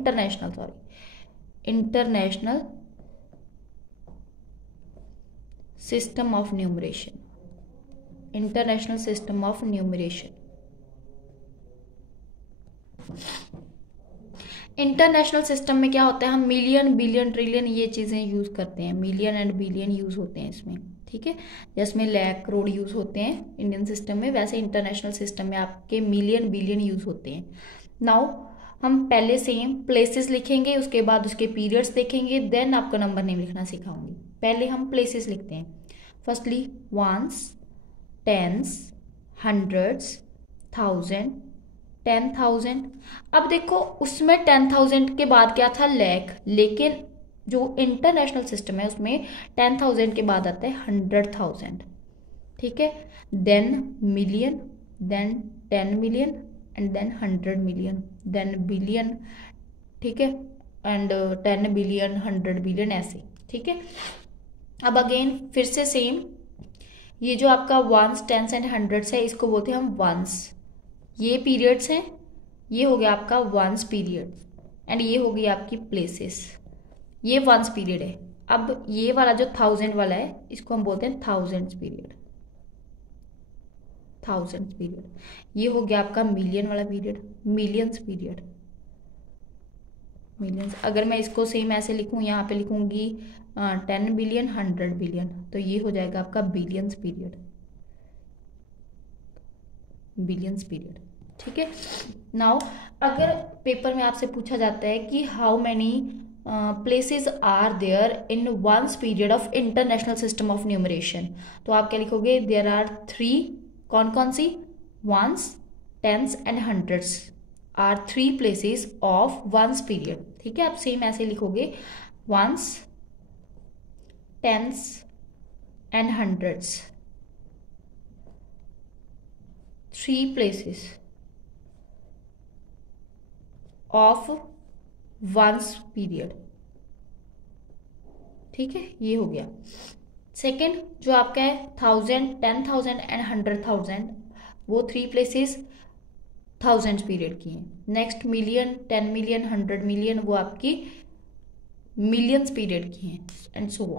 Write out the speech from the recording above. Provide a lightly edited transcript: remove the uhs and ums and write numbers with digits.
International, international system of numeration, international system of numeration. International system में क्या होता है, हम मिलियन, बिलियन, ट्रिलियन ये चीज़ें यूज़ करते हैं, मिलियन एंड बिलियन यूज़ होते हैं इसमें, ठीक है। जिसमें लाख, करोड़ यूज़ होते हैं इंडियन सिस्टम में, वैसे इंटरनेशनल सिस्टम में आपके मिलियन, बिलियन यूज़ होते हैं। नाउ हम पहले सेम प्लेसेस लिखेंगे, उसके बाद उसके पीरियड्स देखेंगे, देन आपको नंबर नेम लिखना सिखाऊंगी। पहले हम प्लेसेस लिखते हैं। Firstly ones, tens, hundreds, 1000, 10,000। अब देखो उसमें 10,000 के बाद क्या था, लाख, लेकिन जो इंटरनेशनल सिस्टम है उसमें 10,000 के बाद आता है 100,000, ठीक है। Then million, then 10 million and then 100 million, then billion, ठीक है, एंड 10 बिलियन, 100 बिलियन, ऐसे, ठीक है। अब अगेन फिर से सेम, ये जो आपका वंस, टेंस एंड हंड्रेड्स है इसको बोलते हैं हम वंस। ये पीरियड्स हैं, ये हो गया आपका वंस पीरियड, एंड ये हो गई आपकी प्लेसेस, ये वंस पीरियड है। अब ये वाला जो 1000 वाला है इसको हम बोलते हैं थाउजेंड्स पीरियड, थाउजेंड्स पीरियड। ये हो गया आपका मिलियन वाला पीरियड, मिलियंस पीरियड, मिलियंस। अगर मैं इसको सेम ऐसे लिखूं, यहाँ पे लिखूंगी 10 बिलियन, 100 बिलियन, तो ये हो जाएगा आपका बिलियंस पीरियड, बिलियंस पीरियड, ठीक है। नाउ अगर पेपर में आपसे पूछा जाता है कि how many places are there in ones period of international system of numeration, तो आप क्या लिखोगे, देयर आर 3, कौन कौन सी, ones, tens and hundreds are 3 places of ones period, ठीक है। आप सेम ऐसे लिखोगे, ones, tens and hundreds, 3 places of ones period, ठीक है। ये हो गया। सेकेंड जो आपका है 1000, 10,000 एंड 100,000, वो 3 प्लेसेस थाउजेंड पीरियड की हैं। नेक्स्ट मिलियन, 10 मिलियन, 100 मिलियन, वो आपकी मिलियंस पीरियड की हैं, एंड सो ऑन।